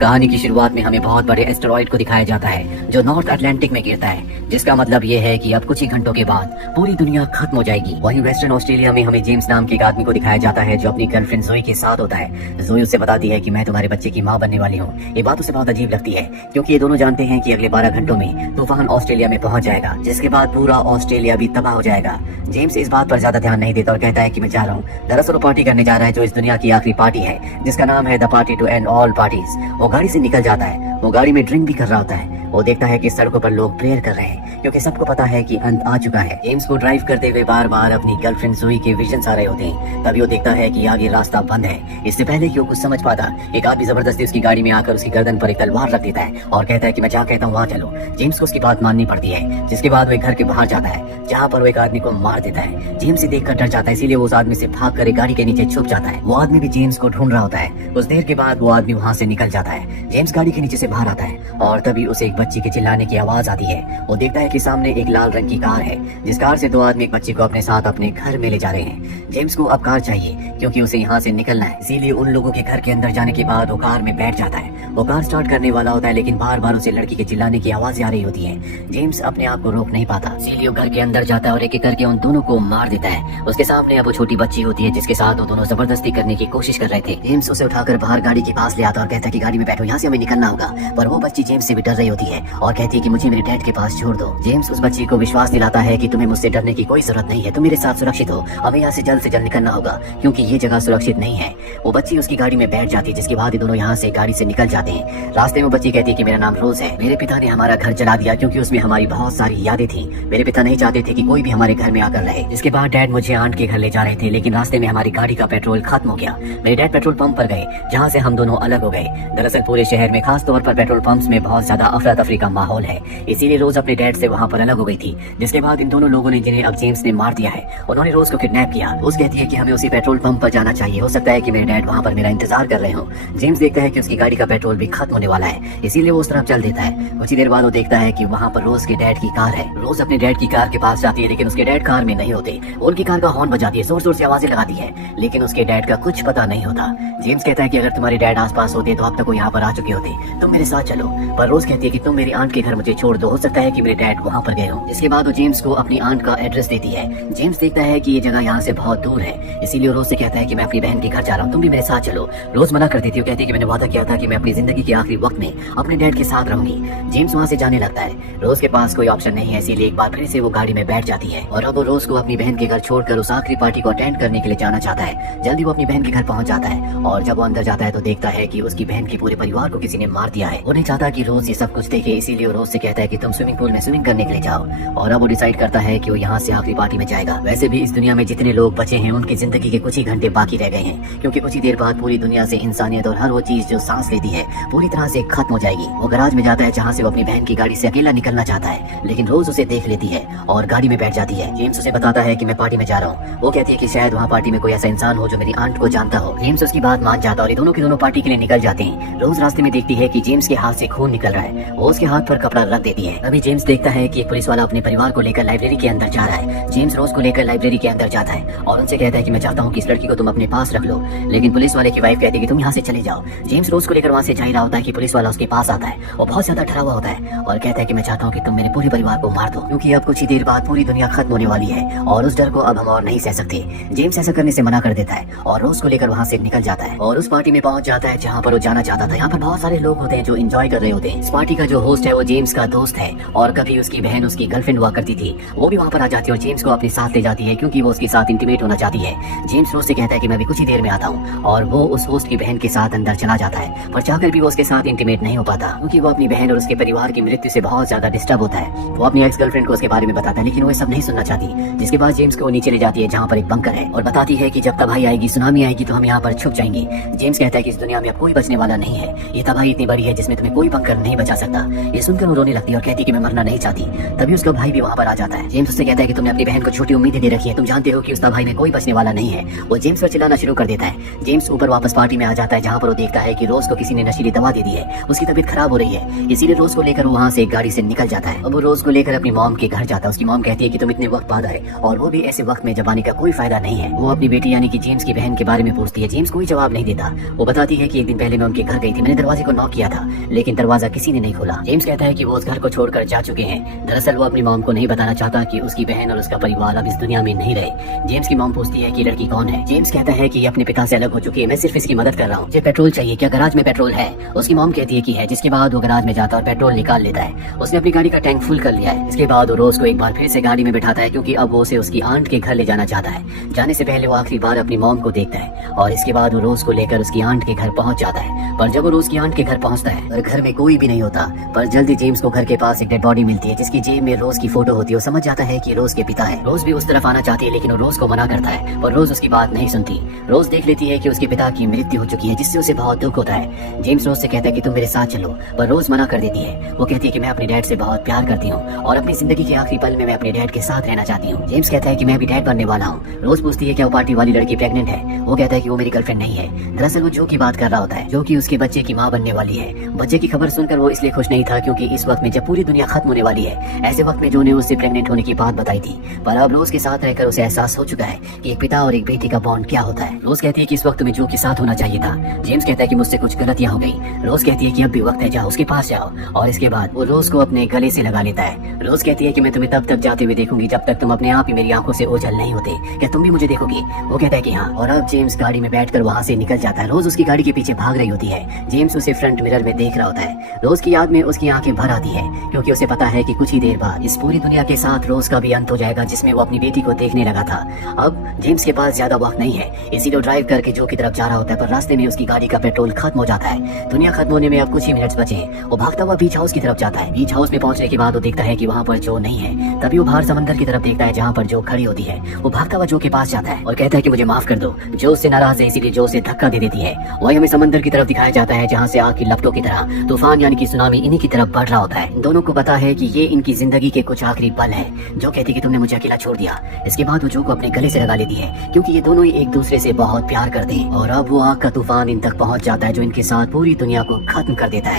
कहानी की शुरुआत में हमें बहुत बड़े एस्टेरॉइड को दिखाया जाता है जो नॉर्थ अटलांटिक में गिरता है, जिसका मतलब ये है कि अब कुछ ही घंटों के बाद पूरी दुनिया खत्म हो जाएगी। वहीं वेस्टर्न ऑस्ट्रेलिया में हमें जेम्स नाम के एक आदमी को दिखाया जाता है जो अपनी गर्लफ्रेंड जोई के साथ होता है। जोई उससे बताती है कि मैं तुम्हारे बच्चे की माँ बनने वाली हूँ। ये बात उसे बहुत अजीब लगती है क्योंकि ये दोनों जानते हैं कि अगले 12 घंटों में तूफान ऑस्ट्रेलिया में पहुंच जाएगा, जिसके बाद पूरा ऑस्ट्रेलिया भी तबाह हो जाएगा। जेम्स इस बात पर ज्यादा ध्यान नहीं देता और कहता है कि मैं जा रहा हूँ। दरअसल वो पार्टी करने जा रहा है जो इस दुनिया की आखिरी पार्टी है, जिसका नाम है the party to end all parties. वो गाड़ी से निकल जाता है। वो गाड़ी में ड्रिंक भी कर रहा होता है। वो देखता है कि सड़कों पर लोग प्रेयर कर रहे हैं क्योंकि सबको पता है कि अंत आ चुका है। जेम्स को ड्राइव करते हुए बार बार अपनी गर्लफ्रेंड जोई के विजन्स आ रहे होते हैं। तभी वो देखता है कि आगे रास्ता बंद है। इससे पहले कि वो कुछ समझ पाता, एक आदमी जबरदस्ती उसकी गाड़ी में आकर उसकी गर्दन पर एक तलवार रख देता है और कहता है कि मैं जहाँ कहता हूँ वहाँ चलो। जेम्स को उसकी बात माननी पड़ती है, जिसके बाद वो एक घर के बाहर जाता है जहाँ पर वो एक आदमी को मार देता है। जेम्स से देखकर डर जाता है, इसीलिए वो उस आदमी से भाग कर एक गाड़ी के नीचे छुप जाता है। वो आदमी भी जेम्स को ढूंढ रहा होता है। कुछ देर के बाद वो आदमी वहाँ से निकल जाता है। जेम्स गाड़ी के नीचे से बाहर आता है और तभी उसे एक बच्ची के चिल्लाने की आवाज आती है। वो देखता है कि सामने एक लाल रंग की कार है, जिस कार से दो आदमी एक बच्ची को अपने साथ अपने घर में ले जा रहे हैं। जेम्स को अब कार चाहिए क्योंकि उसे यहाँ से निकलना है, इसीलिए उन लोगों के घर के अंदर जाने के बाद वो कार में बैठ जाता है। वो कार स्टार्ट करने वाला होता है, लेकिन बार बार उसे लड़की के चिल्लाने की आवाज आ रही होती है। जेम्स अपने आप को रोक नहीं पाता, इसीलिए वो घर के अंदर जाता है और एक एक करके उन दोनों को मार देता है। उसके सामने अब वो छोटी बच्ची होती है जिसके साथ वो दोनों जबरदस्ती करने की कोशिश कर रहे थे। जेम्स उसे उठाकर बाहर गाड़ी के पास ले आता और कहता है कि गाड़ी में बैठो, यहाँ से हमें निकलना होगा। पर वो बच्ची जेम्स से भी डर रही होती है और कहती है कि मुझे मेरे डैड के पास छोड़ दो। जेम्स उस बच्ची को विश्वास दिलाता है कि तुम्हें मुझसे डरने की कोई जरूरत नहीं है, तुम मेरे साथ सुरक्षित हो। हमें यहाँ से जल्द निकलना होगा क्योंकि ये जगह सुरक्षित नहीं है। वो बच्ची उसकी गाड़ी में बैठ जाती है, जिसके बाद ये दोनों यहाँ से गाड़ी से निकल जाते हैं। रास्ते में बच्ची कहती है कि मेरा नाम रोज है। मेरे पिता ने हमारा घर जला दिया क्योंकि उसमें हमारी बहुत सारी यादें थी। मेरे पिता नहीं चाहते थे कि कोई भी हमारे घर में आकर रहे। इसके बाद डैड मुझे आंट के घर ले जा रहे थे, लेकिन रास्ते में हमारी गाड़ी का पेट्रोल खत्म हो गया। मेरे डैड पेट्रोल पंप पर गए जहाँ से हम दोनों अलग हो गए। दरअसल पूरे शहर में, खास तौर पर पेट्रोल पंप्स में बहुत ज्यादा अफरा तफरी का माहौल है, इसीलिए रोज अपने डैड से वहाँ पर अलग हो गई थी। जिसके बाद इन दोनों लोगों ने, जिन्हें अब जेम्स ने मार दिया है, उन्होंने रोज को किडनैप किया। रोज कहती है कि हमें उसी पेट्रोल पंप पर जाना चाहिए, हो सकता है कि मेरे डैड वहाँ पर मेरा इंतजार कर रहे हो। जेम्स देखता है कि उसकी गाड़ी का पेट्रोल भी खत्म होने वाला है, इसीलिए वो उस तरफ चल देता है। कुछ ही देर बाद वो देखता है कि वहाँ पर रोज के डैड की कार है। रोज अपने डैड की कार के पास जाती है, लेकिन उसके डैड कार में नहीं होते। उनकी कार का हॉर्न बजाती है, जोर जोर से आवाजें लगाती है, लेकिन उसके डैड का कुछ पता नहीं होता। जेम्स कहता है कि अगर तुम्हारे डैड आसपास होते तो अब तक वो यहाँ पर आ चुके होते, तुम मेरे साथ चलो। पर रोज कहती है कि तुम मेरी आंट के घर मुझे छोड़ दो, हो सकता है कि मेरे डैड वहाँ पर गए हो। इसके बाद वो जेम्स को अपनी आंट का एड्रेस देती है। जेम्स देखता है कि ये जगह यहाँ से बहुत दूर है, इसीलिए रोज से कहता है कि मैं अपनी बहन के घर जा रहा हूँ, तुम भी मेरे साथ चलो। रोज मना कर देती है, कहती है कि मैंने वादा किया था कि मैं अपनी जिंदगी के आखिरी वक्त में अपने डैड के साथ रहूंगी। जेम्स वहाँ से जाने लगता है। रोज के पास कोई ऑप्शन नहीं है, इसीलिए एक बार फिर से वो गाड़ी में बैठ जाती है और अब वो रोज को अपनी बहन के घर छोड़कर उस आखिरी पार्टी को अटेंड करने के लिए जाना चाहता है। जल्दी वो अपनी बहन के घर पहुंच जाता है और जब वो अंदर जाता है तो देखता है कि उसकी बहन के पूरे परिवार को किसी ने मार दिया है। वो नहीं चाहता कि रोज ये सब कुछ देखे, इसीलिए वो रोज से कहता है कि तुम स्विमिंग पूल में स्विमिंग करने के लिए जाओ। और अब वो डिसाइड करता है कि वो यहाँ से आखिरी पार्टी में जाएगा। वैसे भी इस दुनिया में जितने लोग बचे हैं उनकी जिंदगी के कुछ ही घंटे बाकी रह गए हैं, क्योंकि कुछ ही देर बाद पूरी दुनिया से इंसानियत और हर वो चीज जो सांस लेती है पूरी तरह से खत्म हो जाएगी। वो गराज में जाता है जहाँ से वो अपनी बहन की गाड़ी से अकेला निकलना चाहता है, लेकिन रोज उसे देख लेती है और गाड़ी में बैठ जाती है। जेम्स उसे बताता है कि मैं पार्टी में जा रहा हूँ। वो कहती है कि शायद वहाँ पार्टी में कोई ऐसा इंसान हो जो मेरी आंट को जानता हो। जेम्स उसकी बात मान जाता और ये दोनों के दोनों पार्टी के लिए निकल जाते हैं। रोज रास्ते में देखती है कि जेम्स के हाथ से खून निकल रहा है। वो उसके हाथ पर कपड़ा रख देती है। अभी जेम्स देखता है कि एक पुलिस वाला अपने परिवार को लेकर लाइब्रेरी के अंदर जा रहा है। जेम्स रोज को लेकर लाइब्रेरी के अंदर जाता है और उनसे कहता है कि मैं चाहता हूँ कि इस लड़की को तुम अपने पास रख लो, लेकिन पुलिस वाले की वाइफ कहती है कि तुम यहाँ से चले जाओ। जेम्स रोज को लेकर वहाँ से जा रहा होता है कि पुलिस वाला उसके पास आता है। वो बहुत ज्यादा डरा हुआ होता है और कहता है कि मैं चाहता हूँ कि तुम मेरे पूरे परिवार को मार दो, क्योंकि अब कुछ ही देर बाद पूरी दुनिया खत्म होने वाली है और उस डर को अब हम और नहीं सह सकते। जेम्स ऐसा करने से मना कर देता है और रोज को लेकर वहाँ से निकल जाता है और उस पार्टी में पहुंच जाता है जहाँ पर वो जाना चाहता था। यहाँ पर बहुत सारे लोग होते हैं जो एंजॉय कर रहे होते हैं। इस पार्टी का जो होस्ट है वो जेम्स का दोस्त है और कभी उसकी बहन उसकी गर्लफ्रेंड हुआ करती थी, वो भी वहाँ पर आ जाती है और जेम्स को अपने साथ ले जाती है क्योंकि वो उसके साथ इंटीमेट होना चाहती है। जेम्स रोज से कहता है कि मैं भी कुछ ही देर में आता हूँ और वो उस होस्ट की बहन के साथ अंदर चला जाता है, पर जाकर भी वो उसके साथ इंटीमेट नहीं हो पाता क्योंकि वो अपनी बहन और उसके परिवार की मृत्यु से बहुत ज्यादा डिस्टर्ब होता है। वो अपनी एक्स गर्लफ्रेंड को उसके बारे में बताता है, लेकिन वो सब नहीं सुनना चाहती। जिसके बाद जेम्स को नीचे ले जाती है जहाँ पर एक बंकर है और बताती है कि जब तबाही आएगी, सुनामी आएगी तो हम यहाँ पर छुप जाएंगे। जेम्स कहता है कि इस दुनिया में अब कोई बचने वाला नहीं है, ये तबाही इतनी बड़ी है जिसमें तुम्हें कोई बंकर नहीं बचा सकता। ये सुनकर वो रोने लगती है और कहती है कि मैं मरना नहीं चाहती। तभी उसका भाई भी वहाँ पर आ जाता है। जेम्स उससे कहता है कि तुमने अपनी बहन को छोटी उम्मीदें दे रखी है, तुम जानते हो कि उस तबाही में कोई बचने वाला नहीं है। वो जेम्स पर चिल्लाना शुरू कर देता है। जेम्स ऊपर वापस पार्टी में आ जाता है जहाँ पर वो देखता है कि रोज को किसी ने नशे के लिए दवा दे दी है, उसकी तबीयत खराब हो रही है, इसीलिए रोज को लेकर वो वहाँ से गाड़ी से निकल जाता है। अब वो रोज को लेकर अपनी मॉम के घर जाता है। उसकी मॉम कहती है कि तुम इतने वक्त बाद आए, और वो भी ऐसे वक्त में जब आने का कोई फायदा नहीं है। वो अपनी बेटी यानी कि जेम्स की बहन के बारे में पूछती है। जेम्स कोई जवाब नहीं देता। वो बताती है कि एक दिन पहले मैं उनके घर गई थी, मैंने दरवाजे को नॉक किया था, लेकिन दरवाजा किसी ने नहीं खोला। जेम्स कहता है कि वो उस घर को छोड़कर जा चुके हैं। दरअसल वो अपनी मॉम को नहीं बताना चाहता कि उसकी बहन और उसका परिवार अब इस दुनिया में नहीं रहे। जेम्स की मॉम पूछती है कि लड़की कौन है। जेम्स कहता है कि ये अपने पिता से अलग हो चुकी है, मैं सिर्फ इसकी मदद कर रहा हूँ। मुझे पेट्रोल चाहिए, क्या गराज में पेट्रोल है? उसकी मॉम कहती है कि है, जिसके बाद वो गराज में जाता और पेट्रोल निकाल लेता है। उसने अपनी गाड़ी का टैंक फुल कर लिया है। इसके बाद वो रोज को एक बार फिर से गाड़ी में बिठाता है, क्योंकि अब वो उसे उसकी आंट के घर ले जाना चाहता है। जाने से पहले वो आखिरी बार अपनी मॉम को देखता है, और इसके बाद वो रोज को लेकर उसकी आंट के घर पहुंच जाता है। पर जब वो रोज की आंट के घर पहुंचता है और घर में कोई भी नहीं होता, पर जल्दी जेम्स को घर के पास एक डेड बॉडी मिलती है, जिसकी जेब में रोज की फोटो होती है। वो समझ जाता है कि रोज के पिता है। रोज भी उस तरफ आना चाहती है, लेकिन वो रोज को मना करता है, पर रोज उसकी बात नहीं सुनती। रोज देख लेती है कि उसके पिता की मृत्यु हो चुकी है, जिससे उसे बहुत दुख होता है। जेम्स रोज से कहता है कि तुम मेरे साथ चलो, पर रोज मना कर देती है। वो कहती है कि मैं अपने डैड से बहुत प्यार करती हूँ, और अपनी जिंदगी के आखिरी पल में मैं अपने डैड के साथ रहना चाहती हूँ। जेम्स कहता है कि मैं भी डैड बनने वाला हूँ। रोज पूछती है क्या वो पार्टी वाली लड़की प्रेग्नेंट है। वो कहता है कि वो मेरी गर्लफ्रेंड नहीं है। दरअसल वो जो की बात कर रहा होता है, जो कि उसके बच्चे की माँ बनने वाली है। बच्चे की खबर सुनकर वो इसलिए खुश नहीं था, क्योंकि इस वक्त में जब पूरी दुनिया खत्म होने वाली है, ऐसे वक्त में जो ने उससे प्रेग्नेंट होने की बात बताई थी। पर अब रोज के साथ रहकर उसे एहसास हो चुका है कि एक पिता और एक बेटी का बॉन्ड क्या होता है। रोज कहती है कि इस वक्त तुम्हें जो के साथ होना चाहिए था। जेम्स कहता है कि मुझसे कुछ गलतियां हो गई। रोज कहती है कि अब भी वक्त है, जाओ उसके पास जाओ, और इसके बाद वो रोज को अपने गले से लगा लेता है। रोज कहती है कि मैं तुम्हें तब तक जाते हुए देखूंगी जब तक तुम अपने आप ही मेरी आंखों से ओझल नहीं होते। क्या तुम भी मुझे देखोगी? वो कहता है कि हाँ। और अब जेम्स गाड़ी में बैठकर वहाँ से निकल जाता है। रोज उसकी गाड़ी के पीछे भाग रही होती है। जेम्स उसे फ्रंट मिरर में देख रहा होता है। रोज की याद में उसकी आंखें भर आती है, क्योंकि उसे पता है कि कुछ ही देर बाद इस पूरी दुनिया के साथ रोज का भी अंत हो जाएगा, जिसमें वो अपनी बेटी को देखने लगा था। अब जेम्स के पास ज्यादा वक्त नहीं है, इसीलिए वो ड्राइव करके जो की तरफ जा रहा होता है, पर रास्ते में उसकी गाड़ी का पेट्रोल खत्म हो जाता है। दुनिया खत्म होने में अब कुछ ही मिनट्स बचे हैं। वो भागता हुआ बीच हाउस की तरफ जाता है। बीच हाउस में पहुंचने के बाद वो देखता है कि वहाँ पर जो नहीं है। तभी वो बाहर समंदर की तरफ देखता है, जहाँ पर जो खड़ी होती है। वो भागता हुआ जो के पास जाता है और कहता है कि मुझे माफ कर दो। जो उससे नाराज है, इसीलिए जो उसे धक्का दे देती है। वही हमें समंदर की तरफ दिखाया जाता है, जहाँ से आग की लपटों की तरह तूफान यानी कि सुनामी इन्हीं की तरफ बढ़ रहा होता है। दोनों को पता है कि ये इनकी जिंदगी के कुछ आखिरी पल है। जो कहती है कि तुमने मुझे अकेला छोड़ दिया। इसके बाद वो जो को अपने गले से लगा लेती है, क्योंकि ये दोनों ही एक दूसरे से बहुत प्यार करते हैं। और अब वो आग का तूफान इन तक पहुंच जाता है, जो इनके साथ पूरी दुनिया को खत्म कर देता है।